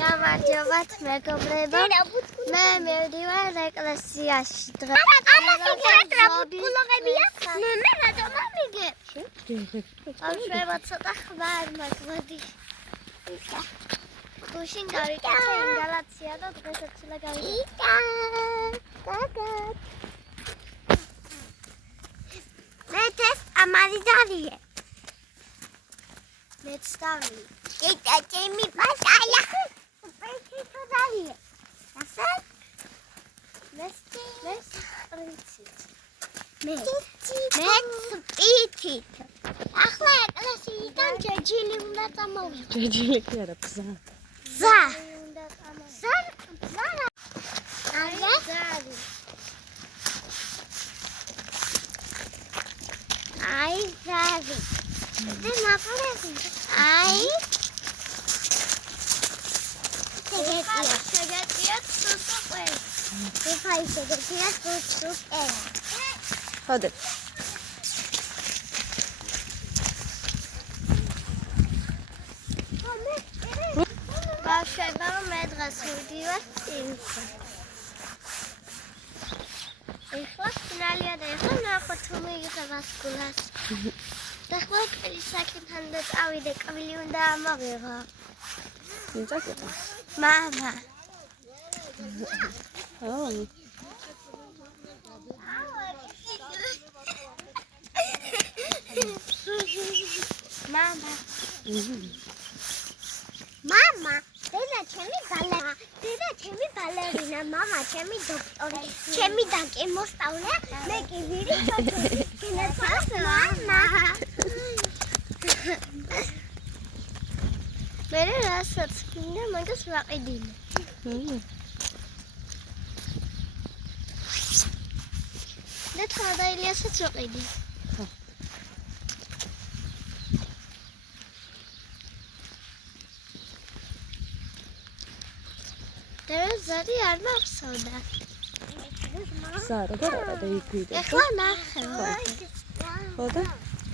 გამარჯობათ მეგობრებო. მე მივდივარ ეკლესიაში დღეს. ამშვება ცოტა ხმა არ მაქვს, მოდი. გუშინ გავიკეთე ინგალაცია და დღესაც უნდა გავიკეთე. მე ეს ამარი დავიე. მეც დავიე. იტა ჩემი პასალა. პეჩი დავიე. ასე? მეც პრინციპ. მე პიტით. ახლა ეკლესიიდან ჯეჯილი უნდა წამოვიდე. ჯეჯილი კი არა, ბზა. ბზა. ბზა. არა? აი, ზარი. და ნაკლები. აი. შეგეწია სუსუყე. ხაი შეგეწია სუსუყე. ხოდე. ბავშვებო, მე დღეს ვიდივარ წინსა. ეხლა ფინალია და ეხლა ნახოთ თუ მიიღებ ასკულას. და ხვალ პირის საკითხთან და წავიდე, კვილი უნდა ამოვიღო. ვინ წაკეთა? მამა. მამა. მამა, დედა ჩემი ბალერინა, მამა ჩემი დოქტორი, ჩემი დაკი მოსწავლე, მე კი ვირი ჩოჩო. კინოთას მამა. მე რასაც მინდა მაგას ვაყიდინე. და თადა ილიასაც ვაყიდი. ზარი არ მახსოვდა. ზა, როგორ არა და იქვიდე. ეხლა ნახე. ხო და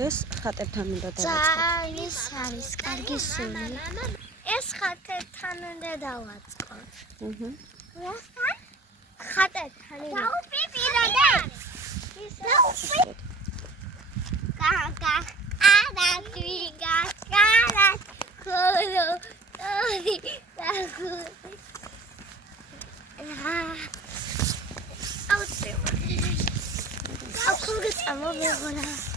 ეს ხატებთან უნდა დავაწყო. ის არის კარგი სული. ეს ხატებთან უნდა დავაწყო. რასთან? ხატებთან. დაუპირდე. დაუპირდე. კაკა. არა თვიგა. კარა. ქოლო. ორი. დაგუ. აუცილებლად. აკურგე წამოვიღო რა.